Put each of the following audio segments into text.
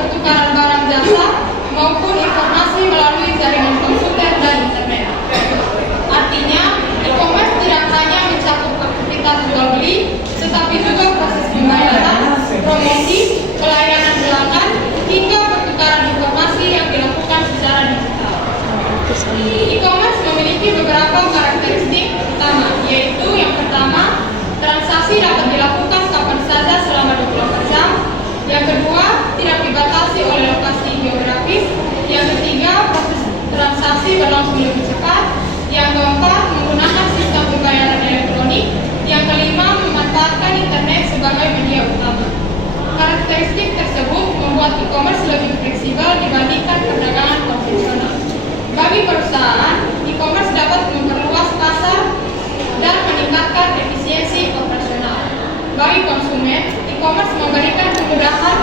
pertukaran barang jasa, maupun informasi melalui jaringan komputer dan internet. Artinya, e-commerce tidak hanya mencakup aktivitas jual beli, tetapi juga proses pembayaran, promosi, pelayanan pelanggan, hingga pertukaran informasi yang dilakukan secara digital. E-commerce memiliki beberapa karakteristik utama, yaitu yang pertama, transaksi dapat dilakukan kapan saja selama 24 jam. Yang kedua, tidak dibatasi oleh lokasi geografis. Yang ketiga, proses transaksi berlangsung lebih cepat. Yang keempat, menggunakan sistem pembayaran elektronik. Yang kelima, memanfaatkan internet sebagai media utama. Karakteristik tersebut membuat e-commerce lebih fleksibel dibandingkan perdagangan konvensional. Bagi perusahaan, e-commerce dapat memperluas pasar dan meningkatkan efisiensi operasional. Bagi konsumen, e-commerce memberikan kemudahan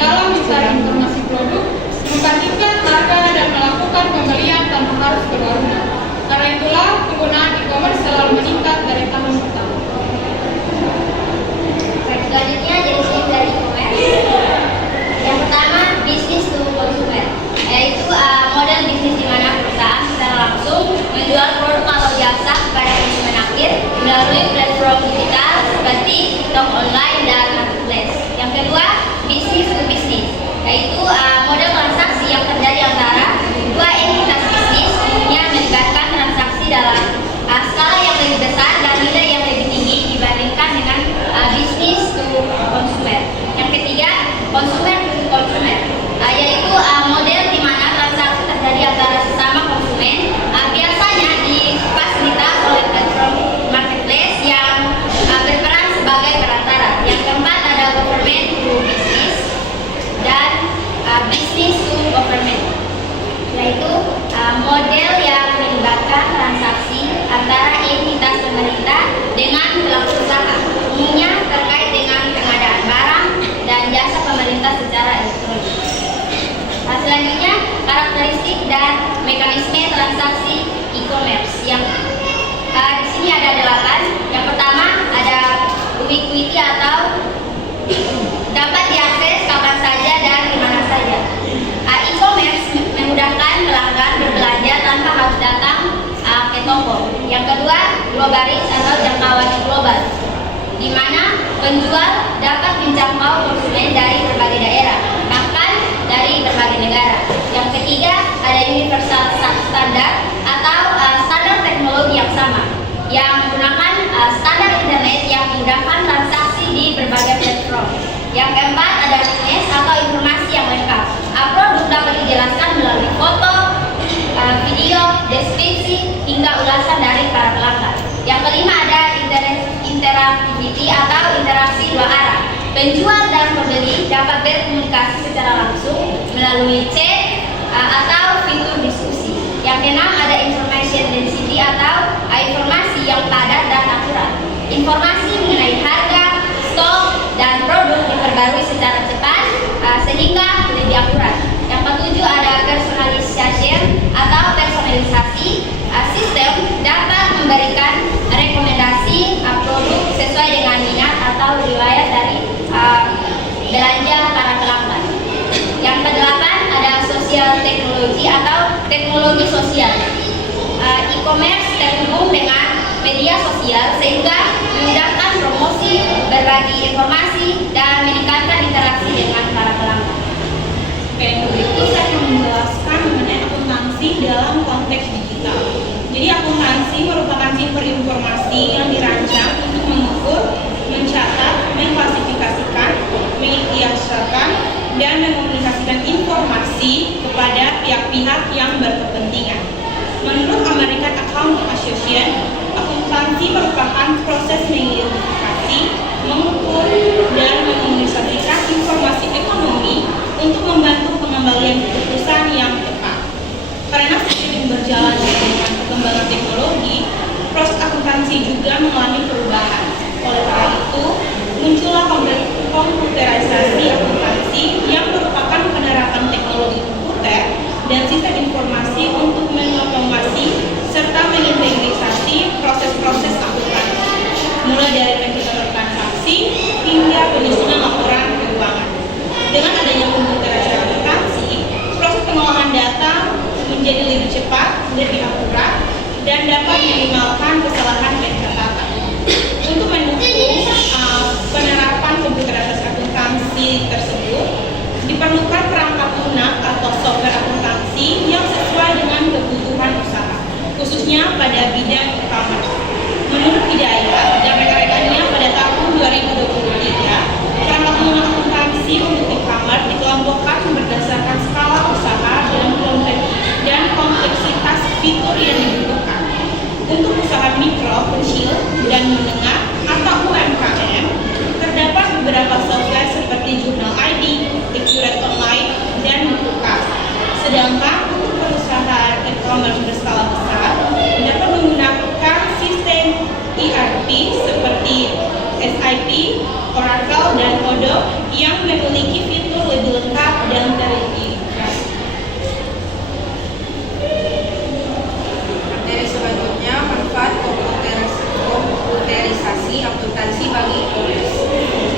dalam mencari informasi produk, membandingkan harga dan melakukan pembelian tanpa harus ke warung. Karena itulah, penggunaan e-commerce selalu meningkat dari tahun ke tahun. Selanjutnya, jenis dari e-commerce. Yang pertama, bisnis to consumer, yaitu model bisnis di mana perusahaan secara langsung menjual produk atau jasa kepada konsumen akhir melalui platform digital seperti TikTok online dan marketplace. Yang kedua, bisnis to bisnis, yaitu model transaksi yang terjadi antara dua entitas bisnis, umumnya melibatkan transaksi dalam skala yang lebih besar dan nilai yang lebih tinggi dibandingkan dengan bisnis to consumer. Yang ketiga, consumer to consumer, yaitu model di mana transaksi terjadi antara sesama konsumen, biasanya difasilitasi oleh platform marketplace yang berperan sebagai perantara. Yang keempat ada government to business dan business to government, yaitu model yang melibatkan transaksi antara entitas pemerintah dengan pelaku usaha, umumnya terkait dengan pengadaan barang dan jasa pemerintah secara elektronik. Selanjutnya, karakteristik dan mekanisme transaksi e-commerce yang di sini ada 8. Yang pertama ada ubiquity atau dapat diakses kapan saja dan di mana saja. E-commerce memudahkan pelanggan berbelanja tanpa harus datang ke toko. Yang kedua, globalis atau jangkauan global, di mana penjual dapat menjangkau konsumen dari berbagai daerah, bahkan dari berbagai negara. Yang ketiga, ada universal standar atau standar teknologi yang sama, yang menggunakan standar internet yang memudahkan transaksi di berbagai platform. Yang keempat, ada fitness atau informasi yang lengkap. Produk dapat dijelaskan melalui foto, video, deskripsi, hingga ulasan dari para pelanggan. Yang kelima, ada interactivity atau interaksi dua arah. Penjual dan pembeli dapat berkomunikasi secara langsung melalui chat atau fitur diskusi. Yang keenam, ada information density atau informasi yang padat dan akurat. Informasi mengenai harga, stok, dan produk diperbarui secara cepat sehingga lebih akurat. Yang ketujuh, ada personalization atau personalisasi. Sistem dapat memberikan rekomendasi produk sesuai dengan minat atau riwayat dari belanja para pelanggan. Yang kedelapan, ada social teknologi atau teknologi sosial. E-commerce terhubung dengan media sosial sehingga memudahkan promosi, berbagi informasi, dan meningkatkan interaksi dengan para pelanggan. Oke, untuk itu saya akan menjelaskan mengenai akuntansi dalam konteks digital. Jadi akuntansi merupakan sumber informasi yang dirancang untuk mengukur, mencatat, mengklasifikasikan, mengikhtiarkan, dan mengkomunikasikan informasi kepada pihak-pihak yang berkepentingan. Menurut American Accounting Association, akuntansi merupakan proses mengidentifikasi, mengukur, dan mengkomunikasikan informasi ekonomi untuk membantu pengembangan keputusan yang tepat. Karena seiring berjalannya dengan perkembangan teknologi, proses akuntansi juga mengalami perubahan. Oleh karena itu, muncullah komputerisasi akuntansi yang merupakan penerapan teknologi komputer dan sistem informasi untuk mengotomasi serta mengintegrasi proses-proses akuntansi, mulai dari menghitung transaksi hingga penyusunan laporan keuangan. Dengan adanya komputerisasi lebih akurat dan dapat meminimalkan kesalahan pencatatan. Untuk mendukung penerapan komputerisasi akuntansi tersebut, diperlukan perangkat lunak atau software akuntansi yang sesuai dengan kebutuhan usaha, khususnya pada bidang e-commerce. Menurut Hidayat dan rekan-rekannya pada tahun 2023, perangkat lunak akuntansi untuk e-commerce dikelompokkan berdasarkan skala usaha dan kompleksitas fitur yang dibutuhkan. Untuk usaha mikro, kecil, dan menengah atau UMKM, terdapat beberapa software seperti Jurnal ID, Accurate Online, dan Bukukas. Sedangkan untuk perusahaan e-commerce berskala besar, dapat menggunakan sistem ERP seperti SAP, Oracle, dan Odoo yang memiliki fitur lebih lengkap dan terintegrasi. Materi selanjutnya, manfaat komputerisasi akuntansi bagi e-commerce.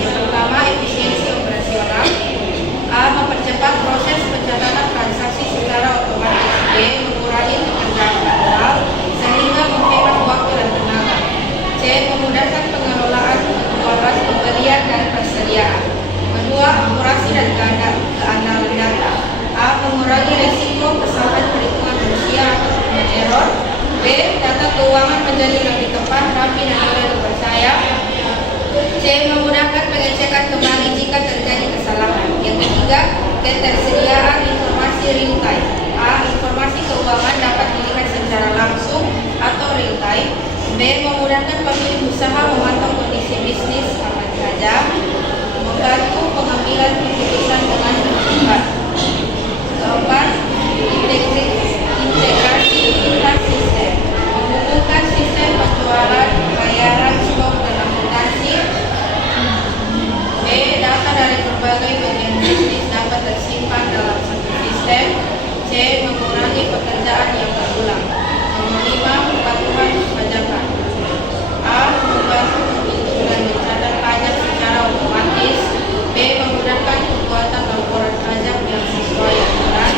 Yang pertama, efisiensi operasional. A. Mempercepat proses pencatatan transaksi secara otomatis. B. Mengurangi pekerjaan manual sehingga menghemat waktu dan tenaga. C. Memudahkan pengelolaan penjualan, pembelian, dan persediaan. Kedua, akurasi dan keandalan data. A. Mengurangi risiko kesalahan perhitungan manusia atau human error. B. Data keuangan menjadi lebih tepat, rapi, dan mudah dipercaya. C. Memudahkan pengecekan kembali jika terjadi kesalahan. Yang ketiga, ketersediaan informasi real time. A. Informasi keuangan dapat dilihat secara langsung atau real time. B. Memudahkan pemilik usaha memantau kondisi bisnis kapan saja. Membantu pengambilan keputusan dengan cepat. Keempat, integrasi lintas sistem. Menghubungkan sistem penjualan, pembayaran, stok, dan akuntansi. B. Data dari berbagai bagian bisnis dapat tersimpan dalam satu sistem. C. Mengurangi pekerjaan yang berulang. Nomor 5, kepatuhan pajakan. A. Membantu menghitung dan mencatat pajak secara otomatis. B. Memudahkan pembuatan laporan pajak yang sesuai aturan.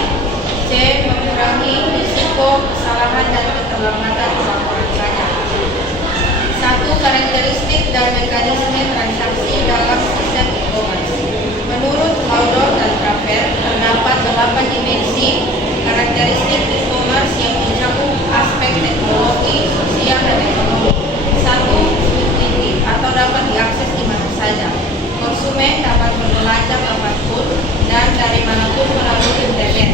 C. Mengurangi risiko kesalahan dan keterlambatan laporan pajak. 1. Karakteristik dan mekanisme transaksi dalam sistem e-commerce. Menurut Laudon dan Traver, terdapat 8 dimensi karakteristik e-commerce yang mencakup aspek teknologi, sosial, dan ekonomi. 1. Intuitif atau dapat diakses di mana saja. Konsumen dapat berbelanja kapanpun dan dari manapun melalui internet.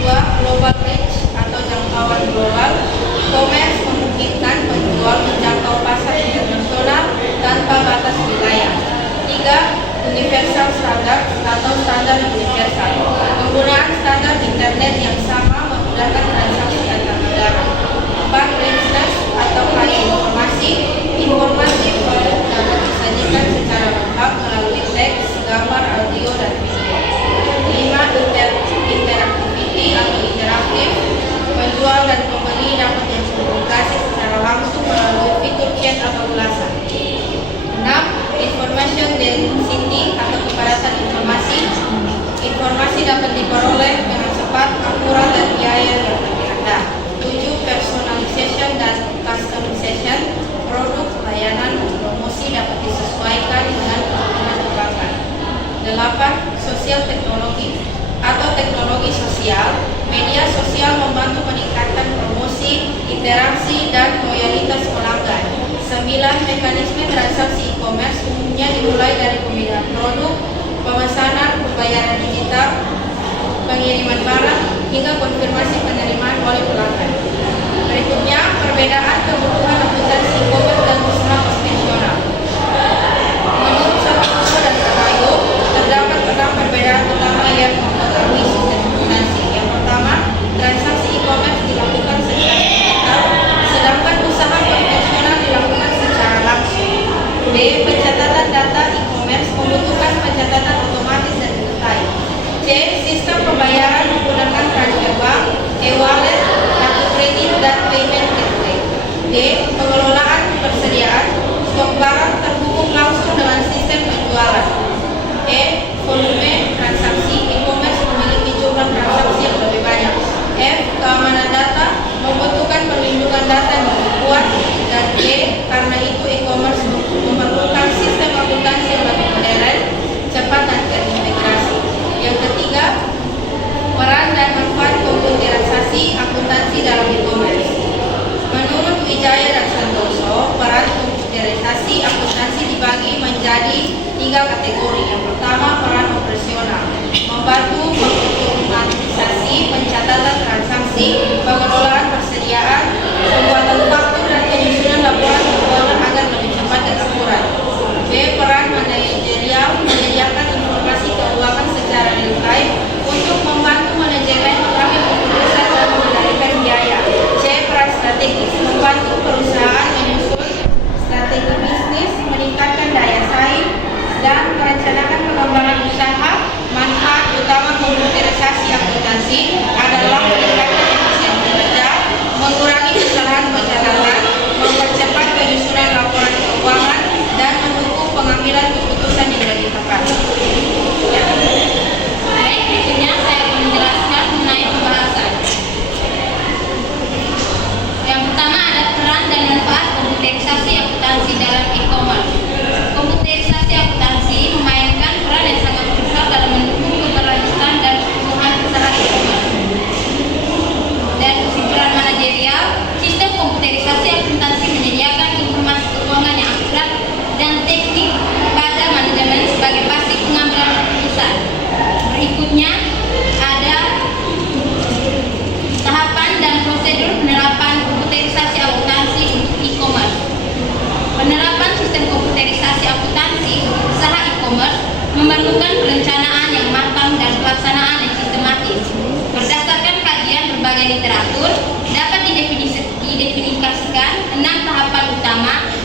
2. Global reach atau jangkauan global. E-commerce memungkinkan penjual menjangkau pasar internasional tanpa batas wilayah. 3. Universal standard atau standar universal. Penggunaan standar internet yang sama memudahkan transaksi antar negara. 4. Richness atau kaya informasi. Informasi produk dapat disajikan secara lengkap melalui teks, gambar, audio, dan video. 5. Interaktiviti atau interaktif. Penjual dan pembeli dapat berkomunikasi secara langsung melalui fitur chat atau ulasan. 6. Information density atau kepadatan informasi. Informasi dapat diperoleh dengan cepat, akurat, dan biaya yang lebih rendah. 7. Personalization dan customization. Produk, layanan, dan promosi dapat disesuaikan dengan kebutuhan pelanggan. 8. Sosial teknologi atau teknologi sosial. Media sosial membantu meningkatkan promosi, interaksi, dan loyalitas pelanggan. 9. Mekanisme transaksi e-commerce umumnya dimulai dari pemilihan produk, pemesanan, pembayaran digital, pengiriman barang, hingga konfirmasi penerimaan oleh pelanggan. Berikutnya, perbedaan kebutuhan akuntansi e-commerce dan usaha konvensional. Menurut Saputo dan Cahayu, terdapat 6 perbedaan utama yang mempengaruhi sistem akuntansi. Yang pertama, transaksi e-commerce dilakukan secara digital, sedangkan usaha konvensional dilakukan secara langsung. B. Pencatatan data e-commerce membutuhkan pencatatan otomatis dan real-time. C. Sistem pembayaran menggunakan transfer bank, e-wallet, kartu kredit, dan payment gateway. D. Pengelolaan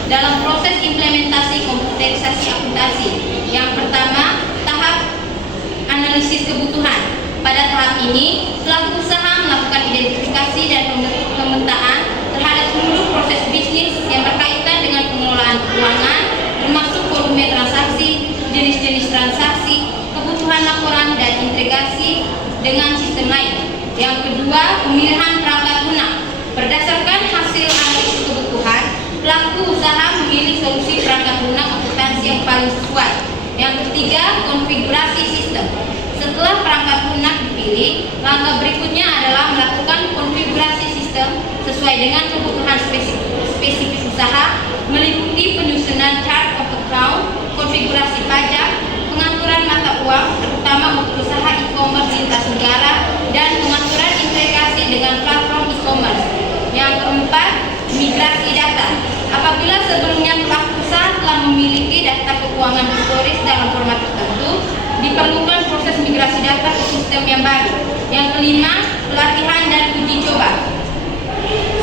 dalam proses implementasi komputerisasi akuntansi. Yang pertama, tahap analisis kebutuhan. Pada tahap ini, pelaku usaha melakukan identifikasi dan pemetaan terhadap seluruh proses bisnis yang berkaitan dengan pengelolaan keuangan, termasuk volume transaksi, jenis-jenis transaksi, kebutuhan laporan, dan integrasi dengan sistem lain. Yang kedua, pemilihan perangkat lunak. Berdasarkan hasil analisis kebutuhan, pelaku usaha memilih solusi perangkat lunak akuntansi yang paling sesuai. Yang ketiga, konfigurasi sistem. Setelah perangkat lunak dipilih, langkah berikutnya adalah melakukan konfigurasi sistem sesuai dengan kebutuhan spesifik usaha, meliputi penyusunan chart of account, konfigurasi pajak, pengaturan mata uang, terutama untuk usaha e-commerce lintas negara, dan pengaturan integrasi dengan platform e-commerce. Yang keempat, migrasi data. Apabila sebelumnya pelaku usaha telah memiliki data keuangan historis dalam format tertentu, diperlukan proses migrasi data ke sistem yang baru. Yang kelima, pelatihan dan uji coba.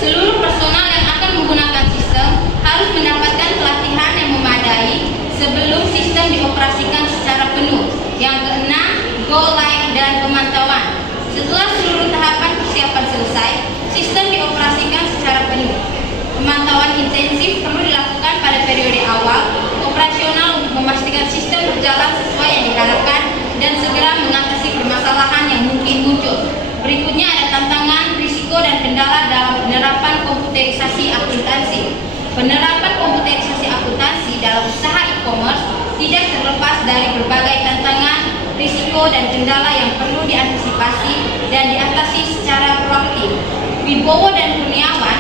Seluruh personal yang akan menggunakan sistem harus mendapatkan pelatihan yang memadai sebelum sistem dioperasikan secara penuh. Yang keenam, go live dan pemantauan. Setelah seluruh tahapan persiapan selesai, sistem dioperasikan secara penuh. Pemantauan intensif perlu dilakukan pada periode awal operasional untuk memastikan sistem berjalan sesuai yang diharapkan dan segera mengatasi permasalahan yang mungkin muncul. Berikutnya ada tantangan, risiko, dan kendala dalam penerapan komputerisasi akuntansi. Penerapan komputerisasi akuntansi dalam usaha e-commerce tidak terlepas dari berbagai tantangan, risiko, dan kendala yang perlu diantisipasi dan diatasi secara proaktif. Wibowo dan Kurniawan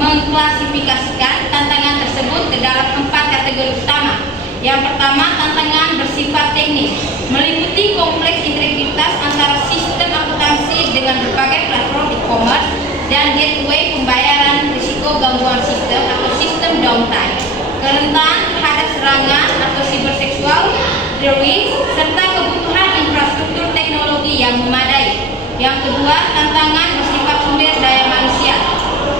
mengklasifikasikan tantangan tersebut ke dalam 4 kategori utama. Yang pertama, tantangan bersifat teknis, meliputi kompleks integritas antara sistem akuntansi dengan berbagai platform e-commerce dan gateway pembayaran, risiko gangguan sistem atau sistem downtime, kerentan terhadap serangan atau siberseksual, teroris, serta kebutuhan infrastruktur teknologi yang memadai. Yang kedua, tantangan bersifat sumber daya manusia.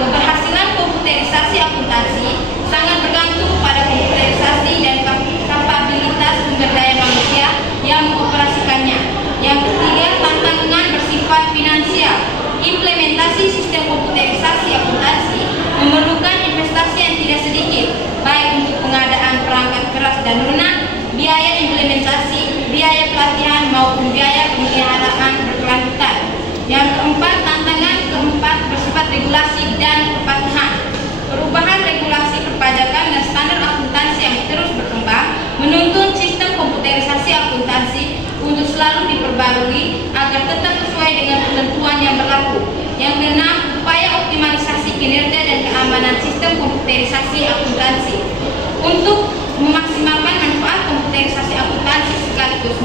Keberhasilan komputerisasi akuntansi sangat bergantung pada komputerisasi dan kapabilitas sumber daya manusia yang mengoperasikannya. Yang ketiga, tantangan bersifat finansial. Implementasi sistem komputerisasi akuntansi memerlukan investasi yang tidak sedikit, baik untuk pengadaan perangkat keras dan lunak, biaya implementasi, biaya pelatihan, maupun biaya pemeliharaan berkelanjutan. Yang keempat, tantangan keempat bersifat regulasi dan kepatuhan. Perubahan regulasi perpajakan dan standar akuntansi yang terus berkembang menuntun sistem komputerisasi akuntansi untuk selalu diperbarui agar tetap sesuai dengan ketentuan yang berlaku. Yang keenam, upaya optimalisasi kinerja dan keamanan sistem komputerisasi akuntansi. Untuk memaksimalkan manfaat komputerisasi akuntansi sekaligus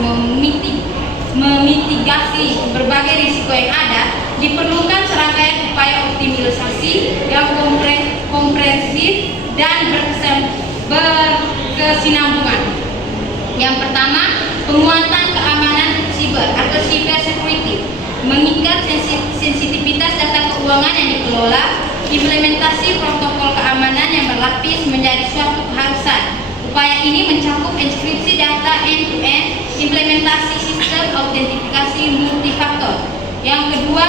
memitigasi berbagai risiko yang ada, diperlukan serangkaian upaya optimalisasi yang komprehensif dan berkesinambungan. Yang pertama, penguatan keamanan siber atau cyber security, mengikat sensitivitas data keuangan yang dikelola, implementasi protokol keamanan yang berlapis menjadi suatu keharusan. Upaya ini mencakup inskripsi data end-to-end, implementasi sistem autentifikasi multifaktor. Yang kedua,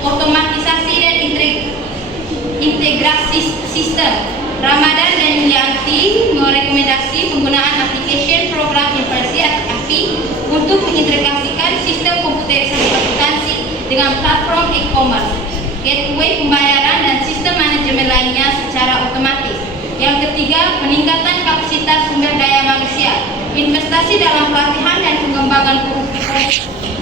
otomatisasi dan integrasi sistem. Ramadan dan Yulianti merekomendasi penggunaan application program inversi atau API untuk mengintegrasikan sistem komputerisasi akuntansi dengan platform e-commerce, gateway pembayaran, dan sistem manajemen lainnya secara otomatis. Yang ketiga, peningkatan kapasitas sumber daya manusia. Investasi dalam pelatihan dan pengembangan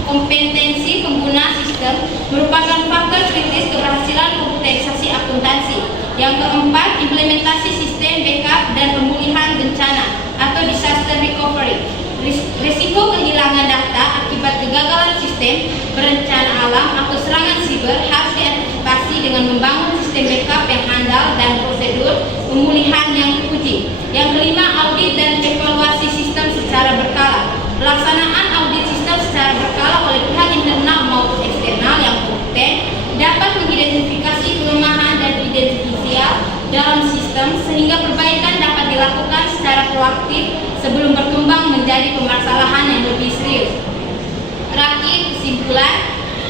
kompetensi pengguna sistem merupakan faktor kritis keberhasilan komputerisasi akuntansi. Yang keempat, implementasi sistem backup dan pemulihan bencana atau disaster recovery. Risiko kehilangan data akibat kegagalan sistem berencana alam atau serangan siber harus diantisipasi dengan membangun sistem backup yang handal dan prosedur pemulihan yang teruji. Yang kelima, audit dan evaluasi sistem secara berkala. Pelaksanaan audit sistem secara berkala oleh pihak internal maupun eksternal yang kompeten dapat mengidentifikasi kelemahan dan identifikasi dalam sistem sehingga perbaikan dapat dilakukan secara proaktif sebelum berkembang menjadi permasalahan yang lebih serius. Terakhir, kesimpulan,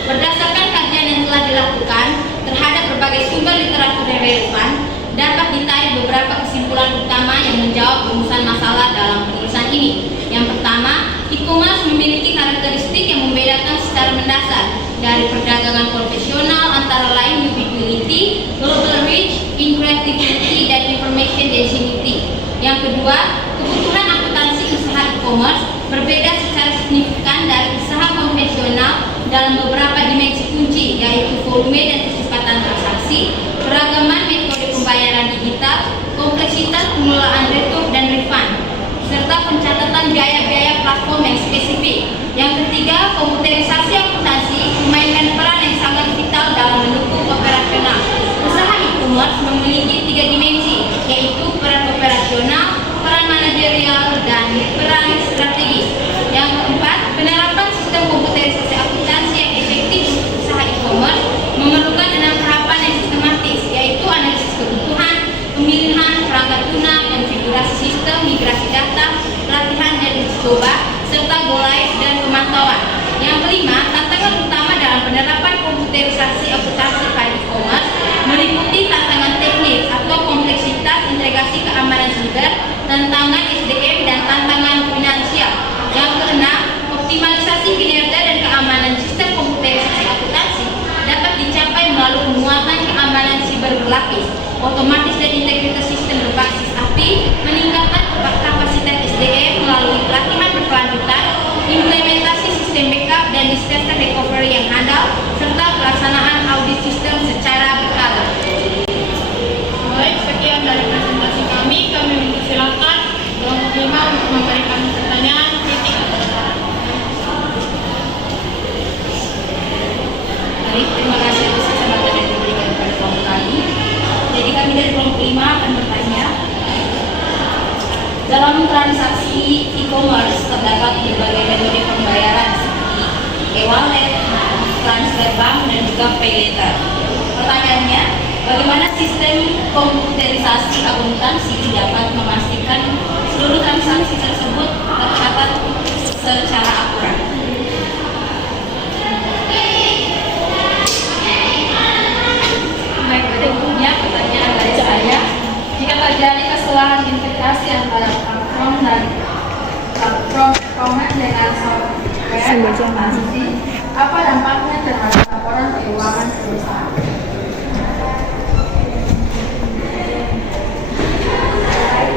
berdasarkan kajian yang telah dilakukan terhadap berbagai sumber literatur yang relevan, dapat ditarik beberapa kesimpulan utama yang menjawab rumusan masalah dalam penulisan ini. Yang pertama, e-commerce memiliki karakteristik yang membedakan secara mendasar dari perdagangan konvensional, antara lain ubiquity, global reach, inclusivity, dan information density. Yang kedua, kebutuhan akuntansi usaha e-commerce berbeda secara signifikan dari usaha konvensional dalam beberapa dimensi kunci, yaitu volume dan kecepatan transaksi, keragaman metode pembayaran digital, kompleksitas pengelolaan return dan refund, serta pencatatan biaya-biaya platform yang spesifik. Yang ketiga, komputerisasi akuntansi memainkan peran yang sangat vital dalam mendukung operasional. Usaha e-commerce memiliki 3 dimensi, yaitu peran operasional, peran manajerial, dan peran strategis. Yang keempat, penerapan sistem komputerisasi akuntansi yang efektif untuk usaha e-commerce memerlukan 6 tahapan yang sistematis, yaitu analisis kebutuhan, pemilihan perangkat lunak, konfigurasi sistem, migrasi data, pelatihan dan uji coba, serta go live dan pemantauan. Yang kelima, tantangan utama dalam penerapan komputerisasi akuntansi pada e-commerce meliputi tantangan teknis atau kompleksitas integrasi keamanan siber, tantangan SDM, dan tantangan finansial. Yang keenam, optimalisasi kinerja dan keamanan sistem komputerisasi akuntansi dapat dicapai melalui penguatan keamanan siber berlapis, otomatis dan integritas sistem berbasis API, meningkatkan kapasitas SDM melalui pelatihan berkelanjutan, implementasi sistem backup dan disaster recovery yang handal, serta pelaksanaan audit sistem secara berkala. Baik, sekian dari presentasi kami. Kami mempersilakan kelompok 5 untuk memberikan pertanyaan, kritik, atau saran. Baik, terima kasih atas kesempatan yang diberikan kepada kelompok kami. Jadi kami dari kelompok 5 akan bertanya, dalam transaksi e-commerce terdapat berbagai metode pembayaran seperti e-wallet, transfer bank, dan juga pay later. Pertanyaannya, bagaimana sistem komputerisasi akuntansi dapat memastikan seluruh transaksi tersebut tercatat secara akurat? Baik, berikutnya pertanyaan dari saya. Jika terjadi kesalahan integrasi antara platform dan platform e-commerce dengan software akuntansi, apa dampaknya terhadap laporan keuangan perusahaan?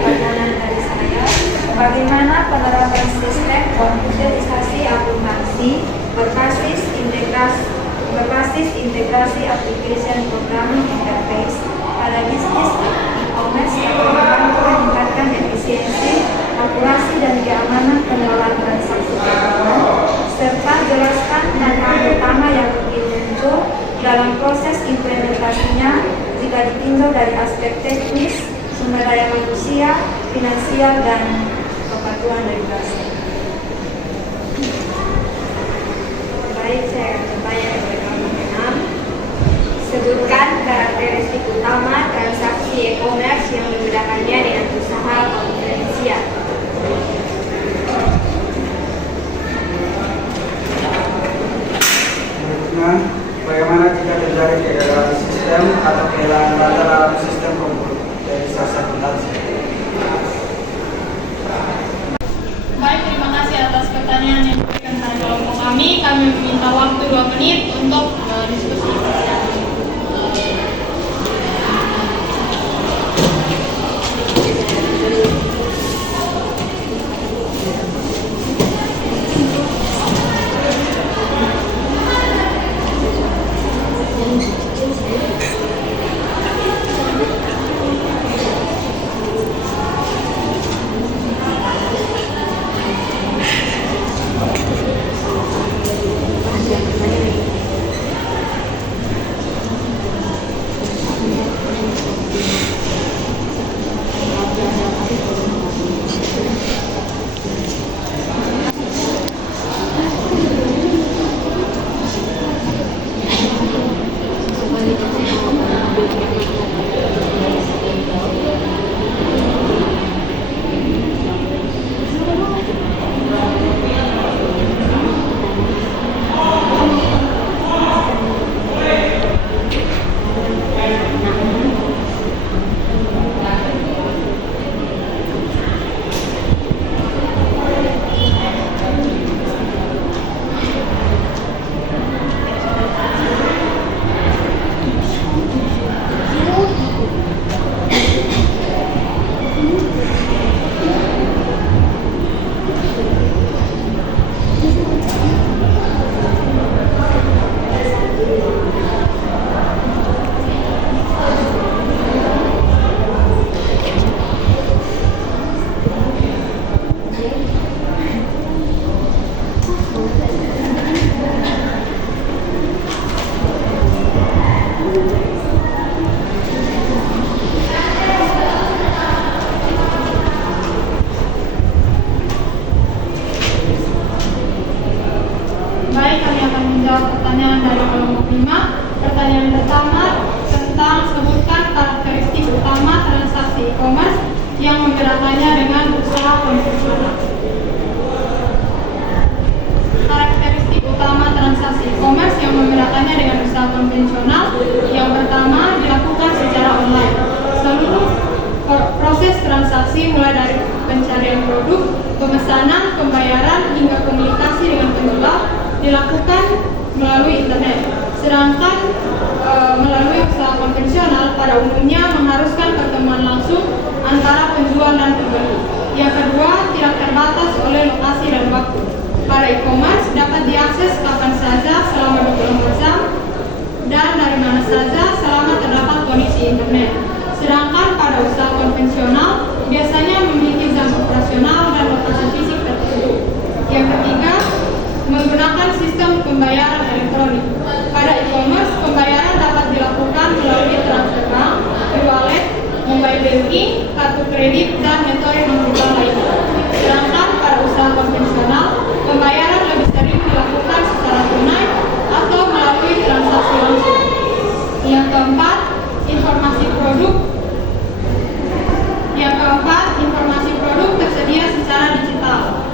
Pertanyaan dari saya, bagaimana penerapan sistem komputerisasi akuntansi berbasis integrasi application programming interface pada bisnis e-commerce dapat membantu meningkatkan efisiensi, akurasi, dan keamanan pengelolaan transaksi keuangan, serta jelaskan tantangan utama yang mungkin muncul dalam proses implementasinya jika ditinjau dari aspek teknis, sumber daya manusia, finansial, dan kepatuhan regulasi. Baik, saya akan bertanya kepada kelompok 6. Sebutkan karakteristik utama transaksi e-commerce yang membedakannya dengan usaha konvensional. Bagaimana jika terjadi degradasi sistem atau kehilangan data dalam sistem komputerisasi akuntansi? Baik, terima kasih atas pertanyaan yang diberikan dari kelompok kami. Kami meminta waktu 2 menit untuk diskusi. membedakannya dengan usaha konvensional. Karakteristik utama transaksi e-commerce yang membedakannya dengan usaha konvensional, yang pertama dilakukan secara online. Seluruh proses transaksi mulai dari pencarian produk, pemesanan, pembayaran, hingga komunikasi dengan penjual dilakukan melalui internet. Sedangkan melalui usaha konvensional pada umumnya mengharuskan pertemuan langsung antara penjual dan pembeli. Yang kedua, tidak terbatas oleh lokasi dan waktu. Pada e-commerce dapat diakses kapan saja selama 24 jam dan dari mana saja selama terdapat koneksi internet. Sedangkan pada usaha konvensional biasanya memiliki jam operasional dan lokasi fisik tertentu. Yang ketiga, menggunakan sistem pembayaran elektronik. Pada e-commerce, pembayaran dapat dilakukan melalui transfer bank, e-wallet, mobile banking, kartu kredit, dan metode non-tunai lainnya. Sedangkan pada usaha konvensional, pembayaran lebih sering dilakukan secara tunai atau melalui transaksi langsung. Yang keempat, informasi produk. Informasi produk tersedia secara digital.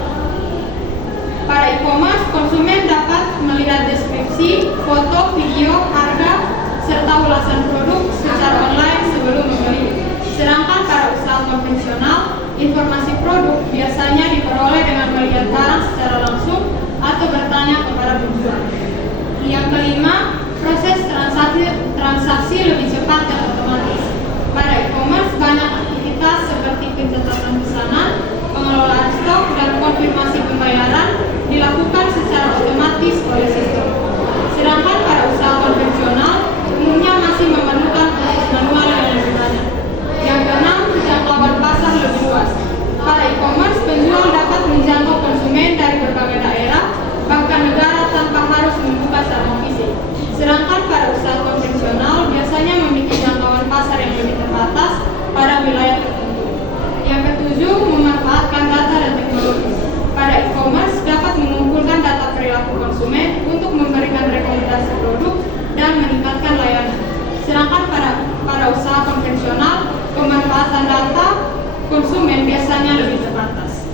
Pada e-commerce, konsumen dapat melihat deskripsi, foto, video, harga, serta ulasan produk secara online sebelum membeli. Sedangkan pada usaha konvensional, informasi produk biasanya diperoleh dengan melihat barang secara langsung atau bertanya kepada penjual. Yang kelima, proses transaksi lebih cepat dan otomatis. Pada e-commerce, banyak aktivitas seperti pencatatan pesanan, pengelolaan stok, dan konfirmasi pembayaran dilakukan secara otomatis oleh sistem. Sedangkan pada usaha konvensional, umumnya masih memerlukan proses manual yang lebih banyak. Yang keenam, jangkauan pasar lebih luas. Pada e-commerce, penjual dapat menjangkau konsumen dari berbagai daerah, bahkan negara tanpa harus membuka secara fisik. Sedangkan pada usaha konvensional biasanya memiliki jangkauan pasar yang lebih terbatas pada wilayah tertentu. Yang ketujuh, memanfaatkan data dan teknologi. Pada e-commerce dapat mengumpulkan data perilaku konsumen untuk memberikan rekomendasi produk dan meningkatkan layanan. Sedangkan pada usaha konvensional, pemanfaatan data konsumen biasanya lebih terbatas.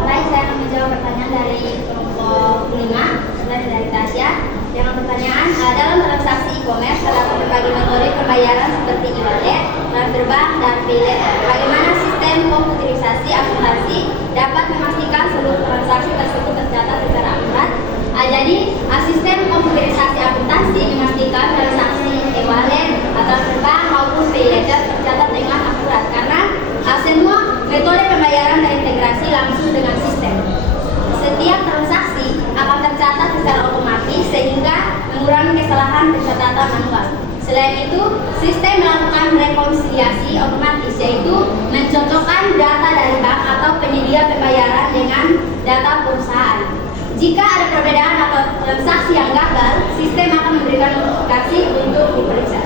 Baik, saya akan menjawab pertanyaan dari kelompok 5 dari Tasya. Dengan pertanyaan, dalam transaksi e-commerce terdapat berbagai metode pembayaran seperti e-wallet, transfer bank, dan pay later. Bagaimana sistem komputerisasi akuntansi dapat memastikan seluruh transaksi tersebut tercatat secara akurat? Jadi, sistem komputerisasi akuntansi memastikan transaksi e-wallet, transfer bank, maupun pay later tercatat dengan akurat karena semua metode pembayaran terintegrasi langsung dengan sistem. Setiap transaksi akan tercatat secara otomatis sehingga mengurangi kesalahan pencatatan manual. Selain itu, sistem melakukan rekonsiliasi otomatis, yaitu mencocokkan data dari bank atau penyedia pembayaran dengan data perusahaan. Jika ada perbedaan atau transaksi yang gagal, sistem akan memberikan notifikasi untuk diperiksa.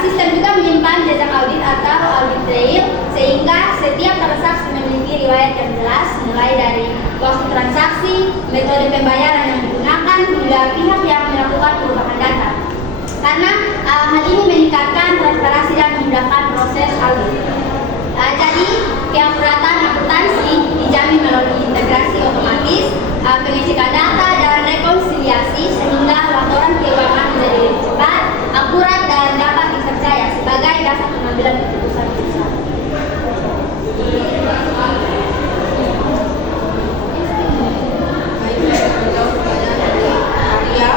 Sistem juga menyimpan jejak audit atau audit trail sehingga setiap transaksi memiliki riwayat yang jelas mulai dari waktu transaksi, metode pembayaran yang digunakan, hingga pihak yang melakukan perubahan data. Karena hal ini meningkatkan transparansi dan memudahkan proses audit. Jadi, keakuratan akuntansi dijamin melalui integrasi otomatis, pengecekan data, dan rekonsiliasi sehingga laporan keuangan menjadi lebih cepat, akurat, dan dapat dipercaya sebagai dasar pengambilan keputusan perusahaan. Baik, saya menjawab pertanyaan dari Arya.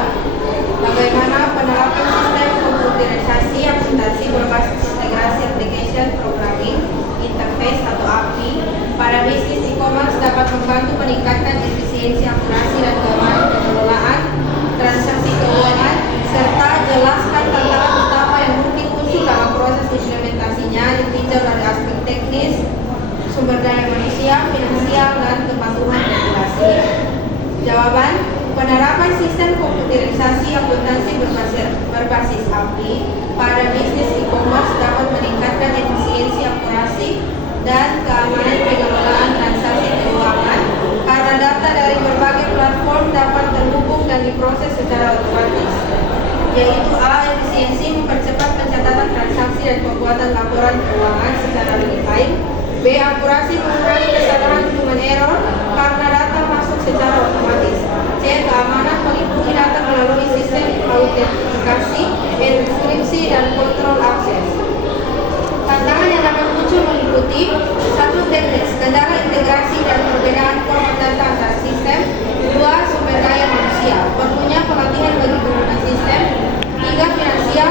Bagaimana penerapan sistem komputerisasi akuntansi berbasis integrasi application programming interface atau API pada bisnis e-commerce dapat membantu meningkatkan efisiensi akurasi dan keamanan pengelolaan transaksi keuangan, serta jelaskan tantangan utama yang mungkin muncul dalam proses implementasinya ditinjau dari aspek teknis, sumber daya manusia, finansial, dan kepatuhan regulasi. Jawaban, penerapan sistem komputerisasi akuntansi berbasis API pada bisnis e-commerce dapat meningkatkan efisiensi akurasi dan keamanan pengelolaan transaksi keuangan karena data dari berbagai platform dapat B. Akurasi mengurangi kesalahan human error karena data masuk secara otomatis. C. Keamanan melindungi data melalui sistem autentikasi, enkripsi, dan kontrol akses. Tantangan yang dapat muncul meliputi 1. Teknis, kendala integrasi dan perbedaan format data antar sistem. 2. Sumber daya manusia, perlunya pelatihan bagi pengguna sistem. 3. Finansial,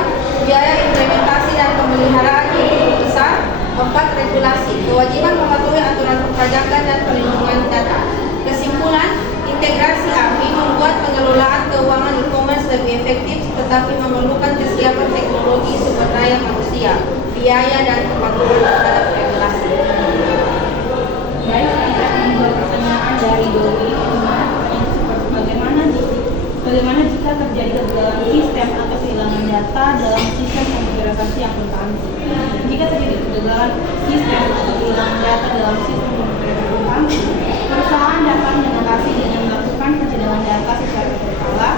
biaya implementasi dan pemeliharaan yang cukup besar. 4. Regulasi, kewajiban mematuhi aturan perpajakan dan perlindungan data. Kesimpulan, integrasi API membuat pengelolaan keuangan e-commerce lebih efektif, tetapi memerlukan kesiapan teknologi, sumber daya manusia, biaya, dan kepatuhan terhadap regulasi. Baik, kita menjawab pertanyaan dari Doi. Pertanyaan seperti bagaimana jika terjadi kegagalan sistem atau kehilangan data dalam sistem konfigurasi akuntansi? Jika terjadi kegagalan sistem atau kehilangan data dalam sistem konfigurasi akuntansi, perusahaan dapat mengatasi dengan melakukan pencegahan data secara berkala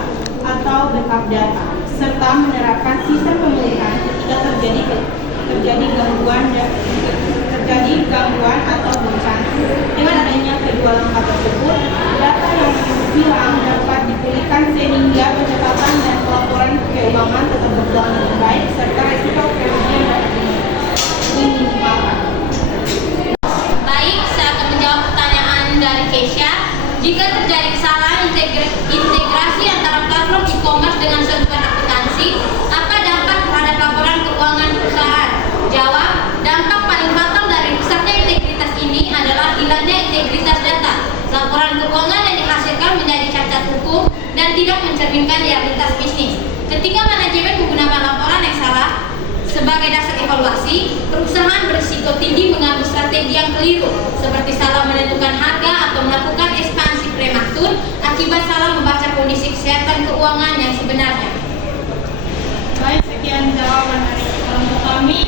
atau backup data, serta menerapkan sistem pemulihan ketika terjadi gangguan atau bencana. Dengan adanya kedua langkah tersebut, data yang hilang dapat dipulihkan sehingga pencatatan dan pelaporan keuangan tetap berjalan dengan baik serta risiko kerugian dapat diminimalkan. Baik, saya akan menjawab pertanyaan dari Keisha. Jika terjadi kesalahan integrasi antara platform e-commerce dengan software akuntansi, apa dampak terhadap laporan keuangan perusahaan? Jawab, dampak paling fatal dari rusaknya integritas ini adalah hilangnya integritas data. Laporan keuangan yang dihasilkan menjadi cacat hukum dan tidak mencerminkan realitas bisnis. Ketika manajemen menggunakan laporan yang salah sebagai dasar evaluasi, perusahaan berisiko tinggi mengambil strategi yang keliru, seperti salah menentukan harga atau melakukan ekspansi prematur akibat salah membaca kondisi kesehatan keuangan yang sebenarnya. Baik, sekian jawaban dari kelompok kami.